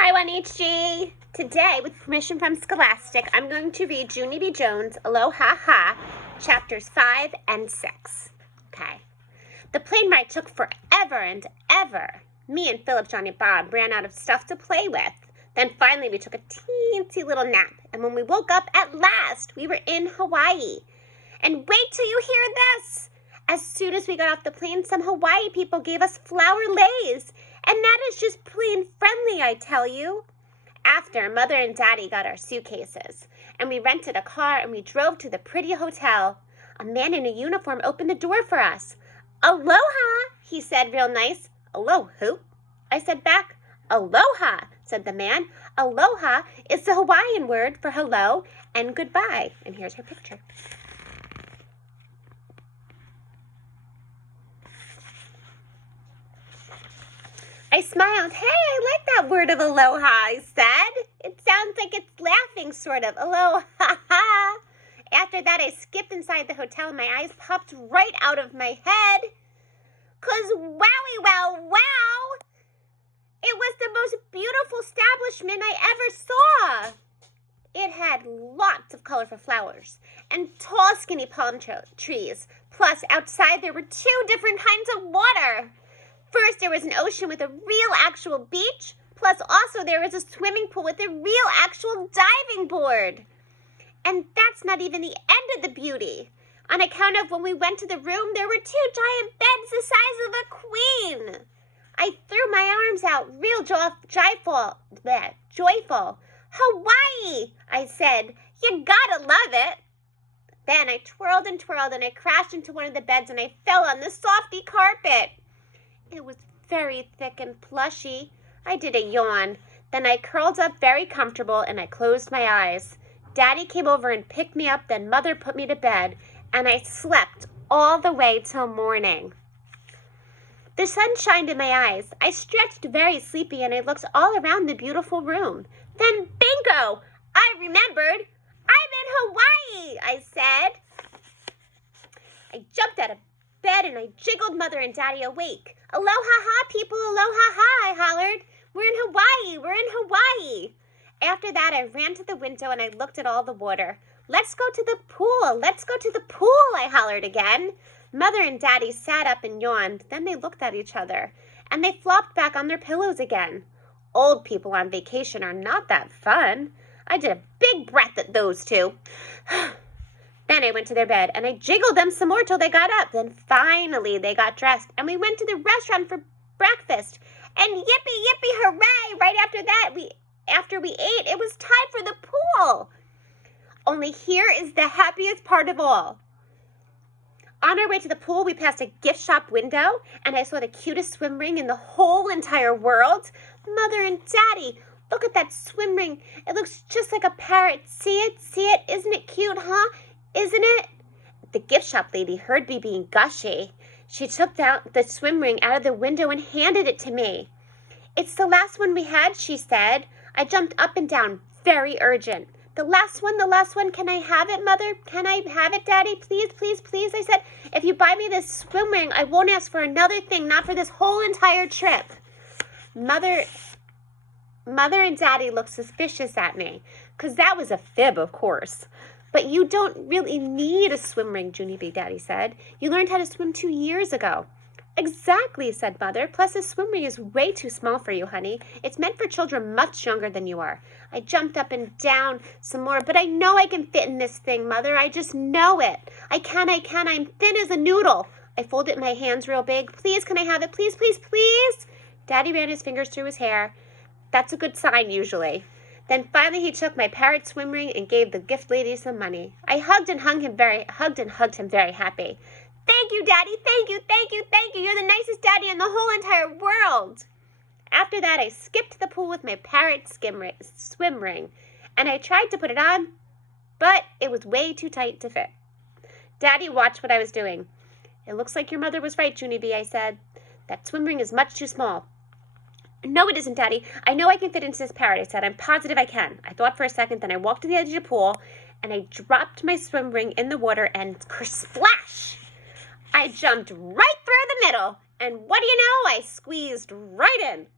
Hi, 1HG. Today, with permission from Scholastic, I'm going to read Junie B. Jones' Aloha Ha, chapters 5 and 6. Okay. The plane ride took forever and ever. Me and Philip, Johnny, Bob ran out of stuff to play with. Then finally we took a teensy little nap, and when we woke up at last, we were in Hawaii. And wait till you hear this! As soon as we got off the plane, some Hawaii people gave us flower leis. And that is just plain friendly, I tell you. After, Mother and Daddy got our suitcases, and we rented a car and we drove to the pretty hotel. A man in a uniform opened the door for us. Aloha, he said real nice. Aloha? I said back. Aloha, said the man. Aloha is the Hawaiian word for hello and goodbye. And here's her picture. I smiled. Hey, I like that word of aloha, I said. It sounds like it's laughing, sort of. Aloha ha. After that, I skipped inside the hotel and my eyes popped right out of my head. 'Cause wowie wow wow, it was the most beautiful establishment I ever saw. It had lots of colorful flowers and tall, skinny palm trees. Plus, outside there were 2 different kinds of water. First, there was an ocean with a real actual beach, plus also there was a swimming pool with a real actual diving board. And that's not even the end of the beauty. On account of when we went to the room, there were 2 giant beds the size of a queen. I threw my arms out, real joyful. Hawaii, I said. You gotta love it. Then I twirled and twirled and I crashed into one of the beds and I fell on the softy carpet. It was very thick and plushy. I did a yawn. Then I curled up very comfortable and I closed my eyes. Daddy came over and picked me up, then Mother put me to bed, and I slept all the way till morning. The sun shined in my eyes. I stretched very sleepy and I looked all around the beautiful room. Then bingo! I remembered. I'm in Hawaii, I said. I jumped out of bed and I jiggled Mother and Daddy awake. Aloha ha, people, aloha ha, I hollered. We're in Hawaii. After that, I ran to the window and I looked at all the water. Let's go to the pool, I hollered again. Mother and Daddy sat up and yawned. Then they looked at each other and they flopped back on their pillows again. Old people on vacation are not that fun. I did a big breath at those 2. Then I went to their bed and I jiggled them some more till they got up. Then finally they got dressed and we went to the restaurant for breakfast. And yippee hooray! Right after that, after we ate, it was time for the pool. Only here is the happiest part of all. On our way to the pool, we passed a gift shop window and I saw the cutest swim ring in the whole entire world. Mother and Daddy, look at that swim ring. It looks just like a parrot. See it? Isn't it cute, huh? Isn't it? The gift shop lady heard me being gushy. She took the swim ring out of the window and handed it to me. It's the last one we had, she said. I jumped up and down, very urgent. The last one, can I have it, Mother? Can I have it, Daddy? Please, I said. If you buy me this swim ring, I won't ask for another thing, not for this whole entire trip. Mother and Daddy looked suspicious at me, 'cause that was a fib, of course. But you don't really need a swim ring, Junie B. Daddy said. You learned how to swim 2 years ago. Exactly, said Mother. Plus, a swim ring is way too small for you, honey. It's meant for children much younger than you are. I jumped up and down some more, but I know I can fit in this thing, Mother. I just know it. I can. I'm thin as a noodle. I folded my hands real big. Please, can I have it? Please. Daddy ran his fingers through his hair. That's a good sign, usually. Then finally he took my parrot swim ring and gave the gift lady some money. I hugged and hugged him very happy. Thank you, Daddy. Thank you. You're the nicest daddy in the whole entire world. After that, I skipped to the pool with my parrot swim ring, and I tried to put it on, but it was way too tight to fit. Daddy watched what I was doing. It looks like your mother was right, Junie B., I said. That swim ring is much too small. No, it isn't, Daddy. I know I can fit into this parrot, I said. I'm positive I can. I thought for a second, then I walked to the edge of the pool, and I dropped my swim ring in the water, and splash! I jumped right through the middle, and what do you know? I squeezed right in.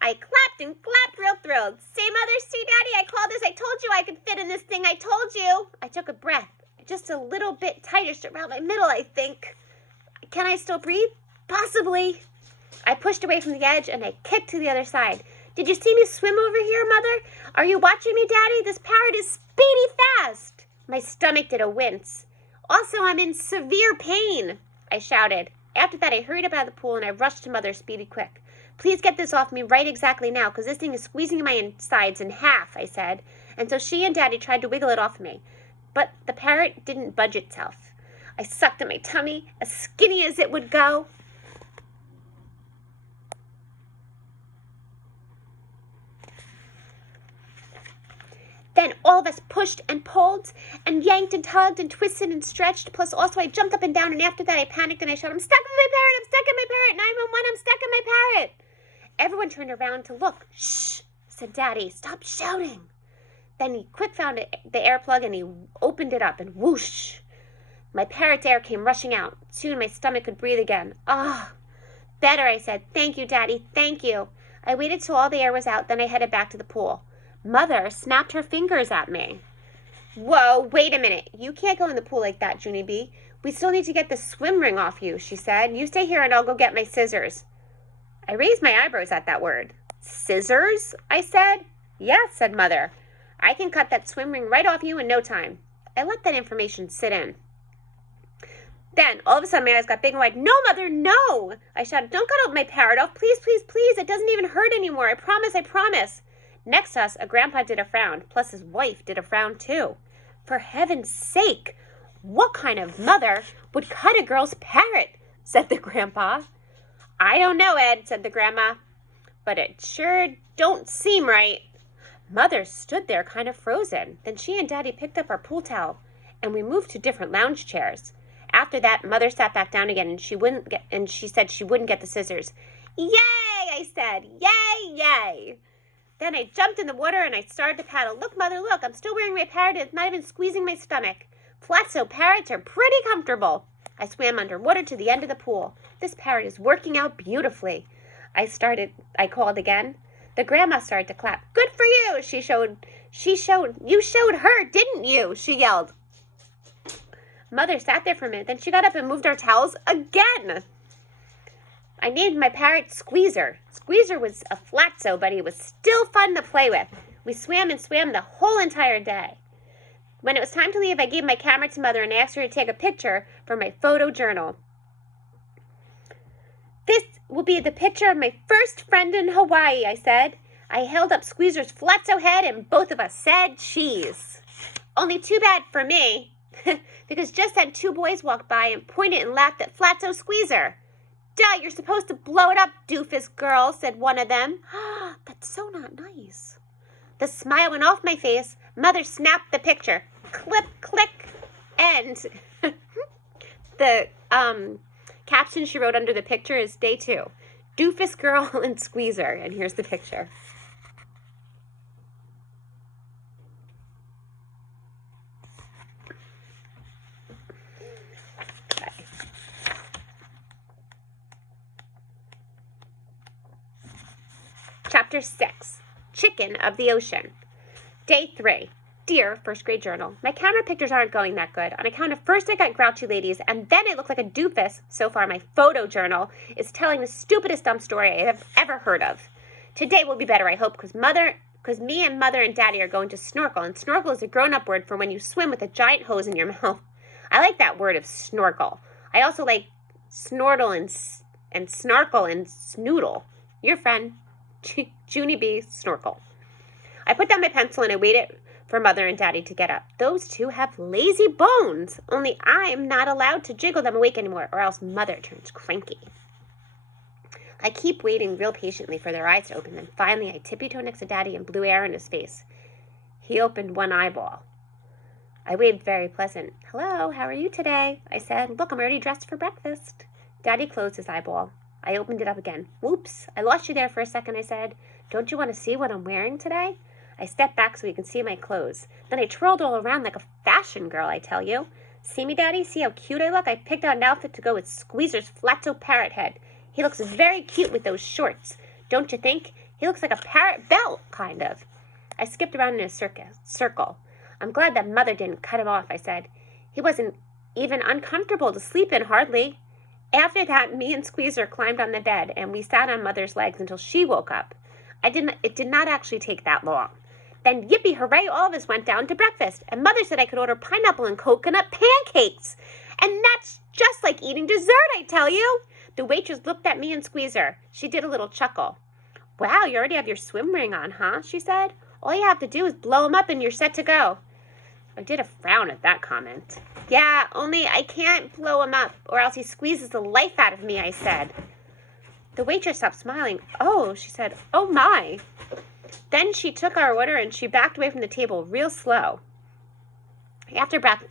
I clapped and clapped real thrilled. Say, Mother, see, Daddy, I called this. I told you I could fit in this thing. I told you. I took a breath. Just a little bit tighter around my middle, I think. Can I still breathe? Possibly. I pushed away from the edge and I kicked to the other side. Did you see me swim over here, Mother? Are you watching me, Daddy? This parrot is speedy fast. My stomach did a wince. Also, I'm in severe pain, I shouted. After that, I hurried up out of the pool and I rushed to Mother speedy quick. Please get this off me right exactly now, because this thing is squeezing my insides in half, I said. And so she and Daddy tried to wiggle it off me. But the parrot didn't budge itself. I sucked at my tummy, as skinny as it would go. Then all of us pushed and pulled and yanked and tugged and twisted and stretched. Plus also I jumped up and down, and after that I panicked and I shouted, I'm stuck in my parrot, I'm stuck in my parrot, 911, I'm stuck in my parrot. Everyone turned around to look. Shh, said Daddy, stop shouting. Then he quick found the air plug and he opened it up and whoosh. My parrot's air came rushing out. Soon my stomach could breathe again. Ah, better, I said. Thank you, Daddy, thank you. I waited till all the air was out, then I headed back to the pool. Mother snapped her fingers at me. Whoa, wait a minute. You can't go in the pool like that, Junie B. We still need to get the swim ring off you, she said. You stay here and I'll go get my scissors. I raised my eyebrows at that word. Scissors? I said. Yes, said Mother. I can cut that swim ring right off you in no time. I let that information sit in. Then, all of a sudden, my eyes got big and wide. No, Mother, no! I shouted, don't cut my parrot off. Please, please, please. It doesn't even hurt anymore. I promise, I promise. Next to us, a grandpa did a frown, plus his wife did a frown too. For heaven's sake, what kind of mother would cut a girl's parrot? Said the grandpa. I don't know, Ed, said the grandma, but it sure don't seem right. Mother stood there kind of frozen. Then she and Daddy picked up our pool towel, and we moved to different lounge chairs. After that, Mother sat back down again, and she said she wouldn't get the scissors. Yay, I said. Yay, yay. Then I jumped in the water and I started to paddle. Look, Mother, look, I'm still wearing my parrot. It's not even squeezing my stomach. Flatso parrots are pretty comfortable. I swam underwater to the end of the pool. This parrot is working out beautifully. I called again. The grandma started to clap. Good for you, you showed her, didn't you? She yelled. Mother sat there for a minute, then she got up and moved our towels again. I named my parrot Squeezer. Squeezer was a flatso, but he was still fun to play with. We swam and swam the whole entire day. When it was time to leave, I gave my camera to Mother and asked her to take a picture for my photo journal. This will be the picture of my first friend in Hawaii, I said. I held up Squeezer's flatso head and both of us said cheese. Only too bad for me, because just then 2 boys walked by and pointed and laughed at Flatso Squeezer. Duh, you're supposed to blow it up, doofus girl, said one of them. That's so not nice. The smile went off my face. Mother snapped the picture. Clip, click, and the caption she wrote under the picture is day 2. Doofus girl and Squeezer. And here's the picture. Chapter 6, Chicken of the Ocean. Day 3. Dear First Grade Journal, my camera pictures aren't going that good. On account of first I got grouchy ladies, and then I look like a doofus. So far, my photo journal is telling the stupidest dumb story I have ever heard of. Today will be better, I hope, because me and Mother and Daddy are going to snorkel, and snorkel is a grown-up word for when you swim with a giant hose in your mouth. I like that word of snorkel. I also like snortle and snarkle and snoodle. Your friend, Junie B. Snorkel. I put down my pencil and I waited for Mother and Daddy to get up. Those two have lazy bones, only I'm not allowed to jiggle them awake anymore, or else Mother turns cranky. I keep waiting real patiently for their eyes to open, then finally I tippy-toe next to Daddy and blew air in his face. He opened one eyeball. I waved very pleasant. Hello, how are you today? I said. Look, I'm already dressed for breakfast. Daddy closed his eyeball. I opened it up again. Whoops, I lost you there for a second, I said. Don't you want to see what I'm wearing today? I stepped back so he could see my clothes. Then I twirled all around like a fashion girl, I tell you. See me, Daddy? See how cute I look? I picked out an outfit to go with Squeezer's flatso parrot head. He looks very cute with those shorts. Don't you think? He looks like a parrot belt, kind of. I skipped around in a circle. I'm glad that Mother didn't cut him off, I said. He wasn't even uncomfortable to sleep in, hardly. After that, me and Squeezer climbed on the bed, and we sat on Mother's legs until she woke up. It did not actually take that long. Then, yippee hooray, all of us went down to breakfast, and Mother said I could order pineapple and coconut pancakes. And that's just like eating dessert, I tell you. The waitress looked at me and Squeezer. She did a little chuckle. Wow, you already have your swim ring on, huh? She said. All you have to do is blow 'em up and you're set to go. I did a frown at that comment. Yeah, only I can't blow him up, or else he squeezes the life out of me, I said. The waitress stopped smiling. Oh, she said, oh my. Then she took our order and she backed away from the table real slow. After breakfast,